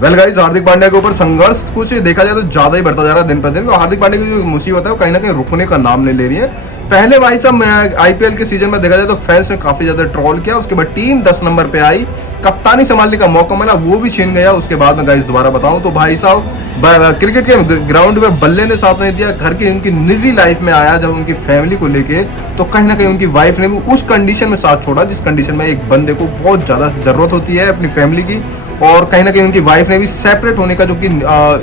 Well guys, Hardik Pandya के ऊपर संघर्ष कुछ देखा जाए तो ज्यादा ही बढ़ता जा रहा है दिन पर दिन। हार्दिक पांड्या की जो मुसीबत है वो कहीं ना कहीं रुकने का नाम नहीं ले रही है। पहले भाई साहब आईपीएल के सीजन में देखा जाए तो फैंस ने काफी ज्यादा ट्रोल किया, उसके बाद टीम 10 नंबर पे आई, कप्तानी संभालने का मौका मिला, वो भी छीन गया। उसके बाद में गाइस दोबारा बताऊं तो भाई साहब क्रिकेट के ग्राउंड में बल्ले ने साथ नहीं दिया, घर की उनकी निजी लाइफ में आया जब उनकी फैमिली को लेके, तो कहीं ना कहीं उनकी वाइफ ने भी उस कंडीशन में साथ छोड़ा जिस कंडीशन में एक बंदे को बहुत ज्यादा जरूरत होती है अपनी फैमिली की। और कहीं ना कहीं उनकी वाइफ ने भी सेपरेट होने का जो कि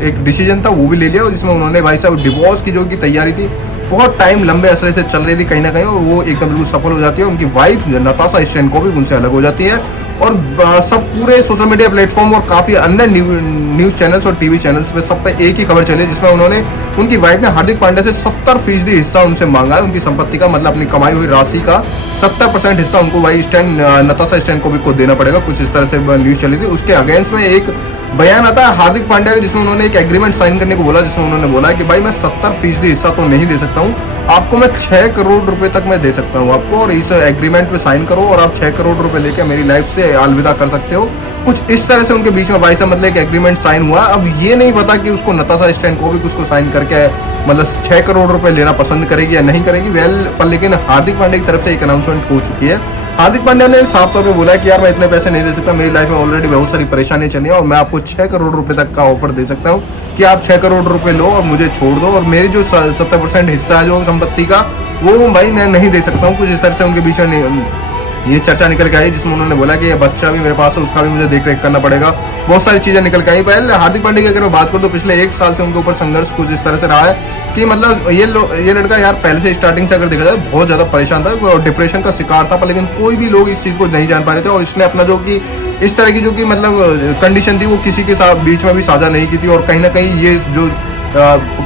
एक डिसीजन था वो भी ले लिया, और जिसमें उन्होंने भाई साहब डिवोर्स की जो की तैयारी थी बहुत टाइम लंबे अरसे से चल रही थी कहीं ना कहीं, और वो एकदम बिल्कुल सफल हो जाती है। उनकी वाइफ नताशा स्टैनकोविक उनसे अलग हो जाती है, और सब पूरे सोशल मीडिया प्लेटफॉर्म और काफी अन्य न्यूज चैनल्स और टीवी चैनल्स पे सब पे एक ही खबर चली जिसमें उन्होंने उनकी वाइफ ने हार्दिक पांड्या से 70% हिस्सा उनसे मांगा है, उनकी संपत्ति का, मतलब अपनी कमाई हुई राशि का 70% हिस्सा उनको भाई नताशा स्टैनकोविक को देना पड़ेगा, कुछ इस तरह से न्यूज चली थी। उसके अगेंस्ट में एक बयान आता है हार्दिक पांड्या का जिसमें उन्होंने एक एग्रीमेंट साइन करने को बोला, जिसमें उन्होंने बोला कि भाई मैं 70% हिस्सा तो नहीं दे सकता हूँ, आपको मैं 6 करोड़ रुपए तक मैं दे सकता हूँ आपको, और इस एग्रीमेंट पे साइन करो और आप 6 करोड़ रुपए लेकर मेरी लाइफ से अलविदा कर सकते हो। कुछ इस तरह से उनके बीच में भाई साहब मतलब एक एग्रीमेंट साइन हुआ। अब ये नहीं पता कि उसको नताशा स्टैनकोविक उसको साइन करके मतलब 6 करोड़ रुपए लेना पसंद करेगी या नहीं करेगी, वेल पर लेकिन हार्दिक पांड्या की तरफ से एक अनाउंसमेंट हो चुकी है। हार्दिक पांड्या ने साफ तौर पे बोला है कि यार मैं इतने पैसे नहीं दे सकता, मेरी लाइफ में ऑलरेडी बहुत सारी परेशानी चली है, और मैं आपको 6 करोड़ रुपए तक का ऑफर दे सकता हूँ कि आप 6 करोड़ रुपए लो और मुझे छोड़ दो, और मेरी जो 70% हिस्सा है जो संपत्ति का वो भाई मैं नहीं दे सकता हूँ। कुछ इस तरह से उनके बीच में ये चर्चा निकल के आई जिसमें उन्होंने बोला कि ये बच्चा भी मेरे पास है, उसका भी मुझे देख रेख करना पड़ेगा, बहुत सारी चीजें निकल के आई। पहले हार्दिक पांड्या की अगर मैं बात करूं तो पिछले 1 साल से उनके ऊपर संघर्ष कुछ इस तरह से रहा है कि मतलब ये लड़का यार पहले से स्टार्टिंग से अगर देखा जाए बहुत ज्यादा परेशान था, डिप्रेशन का शिकार था, पर लेकिन कोई भी लोग इस चीज को नहीं जान पा रहे थे, और इसने अपना जो कि इस तरह की जो कि मतलब कंडीशन थी वो किसी के साथ बीच में भी साझा नहीं की थी, और कहीं ना कहीं ये जो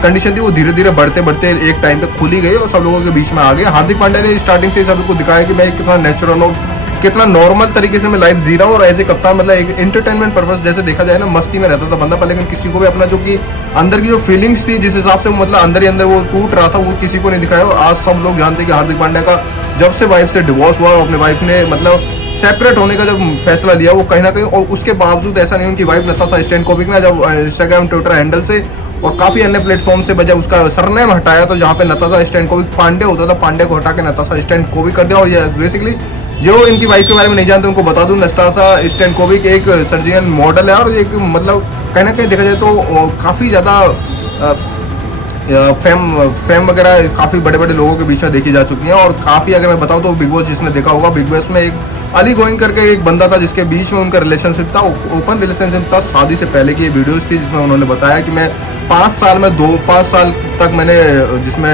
कंडीशन थी वो धीरे धीरे बढ़ते बढ़ते एक टाइम पे खुली गई और सब लोगों के बीच में आ गई। हार्दिक पांड्या ने स्टार्टिंग से सबको दिखाया कि मैं कितना नेचुरल और कितना नॉर्मल तरीके से मैं लाइफ जी रहा हूँ, और एज ए कप्तान मतलब एक एंटरटेनमेंट पर्पस जैसे देखा जाए ना, मस्ती में रहता था बंदा, पर लेकिन किसी को भी अपना जो कि अंदर की जो फीलिंग्स थी जिस हिसाब से मतलब अंदर ही अंदर वो टूट रहा था वो किसी को नहीं दिखाया। और आज सब लोग जानते हैं कि हार्दिक पांड्या का जब से वाइफ से डिवोर्स हुआ और अपने वाइफ ने मतलब सेपरेट होने का जब फैसला लिया वो कहीं ना कहीं, और उसके बावजूद ऐसा नहीं उनकी वाइफ नताशा स्टैनकोविक ने जब इंस्टाग्राम ट्विटर हैंडल से और काफी अन्य प्लेटफॉर्म से बजा उसका सरनेम हटाया, तो जहाँ पे नताशा स्टैनकोविक पांड्या होता था पांड्या को हटा के नताशा स्टैनकोविक कर दिया। और ये बेसिकली जो इनकी वाइफ के बारे में नहीं जानते उनको बता दूं, नताशा स्टैनकोविक एक सर्जियन मॉडल है, और एक मतलब कहीं ना कहीं देखा जाए तो काफी ज्यादा फेम वगैरह काफी बड़े बड़े लोगों के बीच में देखी जा चुकी है। और काफी अगर मैं बताऊं तो बिग बॉस जिसने देखा होगा, बिग बॉस में एक अली गोइंग करके एक बंदा था जिसके बीच में उनका रिलेशनशिप था, ओपन रिलेशनशिप था, शादी से पहले की ये वीडियोस थी जिसमें उन्होंने बताया कि मैं 5 साल तक मैंने जिसमें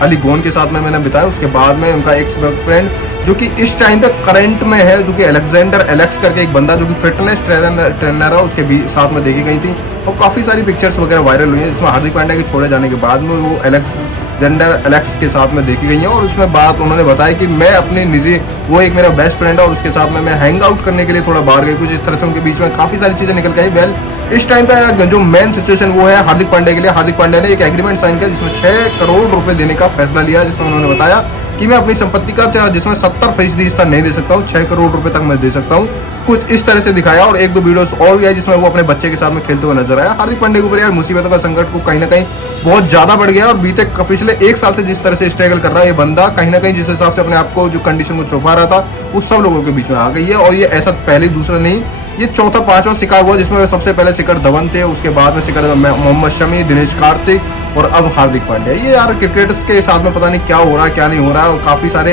अली गोन के साथ में मैंने बिताया। उसके बाद में उनका एक फ्रेंड जो कि इस टाइम पे करंट में है जो कि अलेक्जेंडर एलेक्स करके एक बंदा जो कि फिटनेस ट्रेनर है उसके भी साथ में देखी गई थी, और काफी सारी पिक्चर्स वगैरह वायरल हुई है जिसमें हार्दिक पांड्या के छोड़े जाने के बाद में वो अलेक्जेंडर एलेक्स के साथ में देखी गई है। और उसमें बात उन्होंने बताया कि मैं अपनी निजी वो एक मेरा बेस्ट फ्रेंड है और उसके साथ में मैं हैंग आउट करने के लिए थोड़ा बाहर गई, कुछ इस तरह से उनके बीच में काफी सारी चीजें निकल गई। वेल इस टाइम पे जो मेन सिचुएशन वो है हार्दिक पांड्या के लिए, हार्दिक पांड्या ने एक एग्रीमेंट साइन किया जिसमें 6 करोड़ रुपए देने का फैसला लिया, जिसमें उन्होंने बताया कि मैं अपनी संपत्ति का जिसमें 70% हिस्सा नहीं दे सकता हूँ, 6 करोड़ रुपए तक मैं दे सकता हूँ, कुछ इस तरह से दिखाया। और 1-2 वीडियोस और भी है जिसमें वो अपने बच्चे के साथ में खेलते हुए नजर आया। हार्दिक पांड्या के ऊपर यार मुसीबतों का संकट को कहीं ना कहीं बहुत ज्यादा बढ़ गया, और बीते पिछले 1 साल से जिस तरह से स्ट्रगल कर रहा है ये बंदा, कहीं ना कहीं जिस हिसाब से अपने आप को जो कंडीशन को छुपा रहा था वो सब लोगों के बीच में आ गई है। और ये ऐसा पहले दूसरा नहीं, ये चौथा 5वां शिकार हुआ जिसमें सबसे पहले शिकार धवन थे, उसके बाद में शिकार मोहम्मद शमी, दिनेश कार्तिक और अब हार्दिक पांड्या। ये यार क्रिकेटर्स के साथ में पता नहीं क्या हो रहा है क्या नहीं हो रहा है, और काफी सारी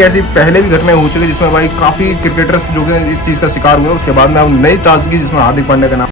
ऐसी पहले भी घटनाएं हो चुकी है जिसमें भाई काफी क्रिकेटर्स जो कि इस चीज का शिकार हुए। उसके बाद में अब नई ताजगी जिसमें हार्दिक पांड्या का नाम